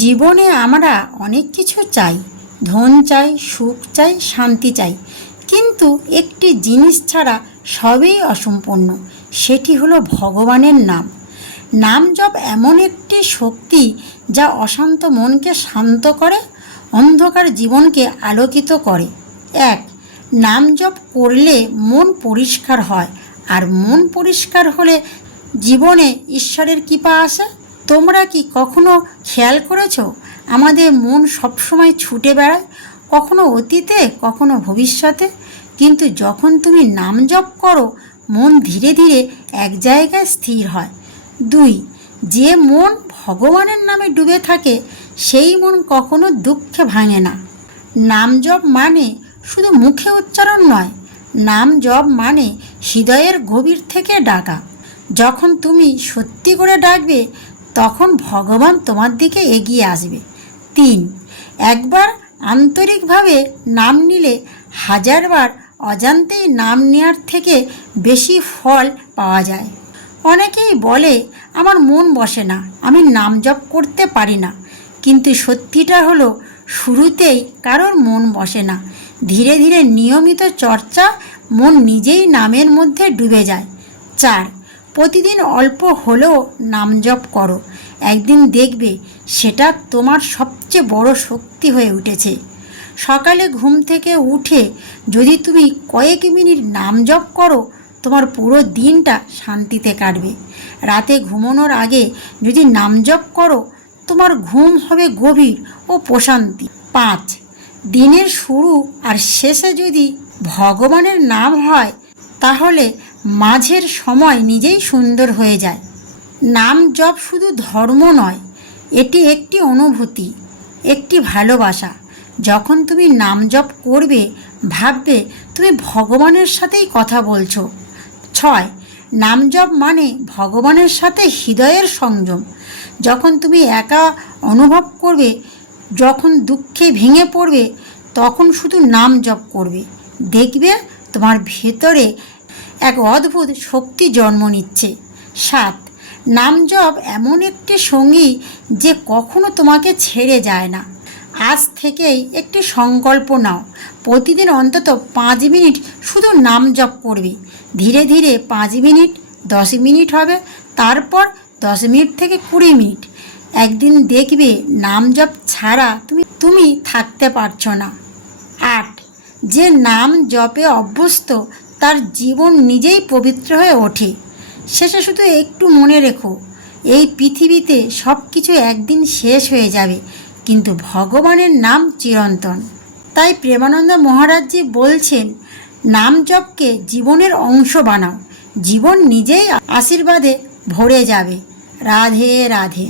জীবনে আমরা অনেক কিছু চাই, ধন চাই, সুখ চাই, শান্তি চাই, কিন্তু একটি জিনিস ছাড়া সবই অসম্পূর্ণ। সেটি হলো ভগবানের নাম। নাম জপ এমন একটি শক্তি যা অশান্ত মনকে শান্ত করে, অন্ধকার জীবনকে আলোকিত করে। এক, নাম জপ করলে মন পরিষ্কার হয়, আর মন পরিষ্কার হলে জীবনে ঈশ্বরের কৃপা আসে। তোমরা কি কখনো খেয়াল করেছো আমাদের মন সবসময় ছুটে বেড়ায়, কখনো অতীতে কখনো ভবিষ্যতে, কিন্তু যখন তুমি নাম জপ করো মন ধীরে ধীরে এক জায়গায় স্থির হয়। দুই, যে মন ভগবানের নামে ডুবে থাকে সেই মন কখনো দুঃখে ভাঙে না। নাম জপ মানে শুধু মুখে উচ্চারণ নয়, নাম জপ মানে হৃদয়ের গভীর থেকে ডাকা। যখন তুমি সত্যি করে ডাকবে তখন ভগবান তোমার দিকে এগিয়ে আসবে। তিন, একবার আন্তরিকভাবে নাম নিলে হাজারবার অজান্তেই নাম নেওয়ার থেকে বেশি ফল পাওয়া যায়। অনেকেই বলে আমার মন বসে না, আমি নাম জপ করতে পারি না, কিন্তু সত্যিটা হলো শুরুতেই কারোর মন বসে না। ধীরে ধীরে নিয়মিত চর্চা মন নিজেই নামের মধ্যে ডুবে যায়। চার, প্রতিদিন অল্প হলেও নাম জপ করো, একদিন দেখবে সেটা তোমার সবচেয়ে বড় শক্তি হয়ে উঠেছে। সকালে ঘুম থেকে উঠে যদি তুমি কয়েক মিনিট নাম জপ করো তোমার পুরো দিনটা শান্তিতে কাটবে। রাতে ঘুমানোর আগে যদি নাম জপ করো তোমার ঘুম হবে গভীর ও প্রশান্তি। পাঁচ, দিনের শুরু আর শেষে যদি ভগবানের নাম হয় তাহলে মাঝের সময় নিজেই সুন্দর হয়ে যায়। নাম জপ শুধু ধর্ম নয়, এটি একটি অনুভূতি, একটি ভালোবাসা। যখন তুমি নাম জপ করবে ভাববে তুমি ভগবানের সাথেই কথা বলছো। ছয়, নাম জপ মানে ভগবানের সাথে হৃদয়ের সংযম। যখন তুমি একা অনুভব করবে, যখন দুঃখে ভেঙে পড়বে তখন শুধু নাম জপ করবে, দেখবে তোমার ভেতরে এক অদ্ভুত শক্তি জন্ম নিচ্ছে। সাত, নাম জপ এমন একটি সঙ্গী যে কখনো তোমাকে ছেড়ে যায় না। আজ থেকেই একটি সংকল্প নাও, প্রতিদিন অন্তত 5 মিনিট শুধু নাম জপ করবে। ধীরে ধীরে 5 মিনিট, 10 মিনিট হবে, তারপর 10 মিনিট থেকে 20 মিনিট। একদিন দেখবে নাম জপ ছাড়া তুমি থাকতে পারছো না। আট, যে নাম জপে অভ্যস্ত তার জীবন নিজেই পবিত্র হয়ে ওঠে। শেষে শুধু একটু মনে রেখো, এই পৃথিবীতে সব কিছু একদিন শেষ হয়ে যাবে, কিন্তু ভগবানের নাম চিরন্তন। তাই প্রেমানন্দ মহারাজজি বলছেন, নাম জপকে জীবনের অংশ বানাও, জীবন নিজেই আশীর্বাদে ভরে যাবে। রাধে রাধে।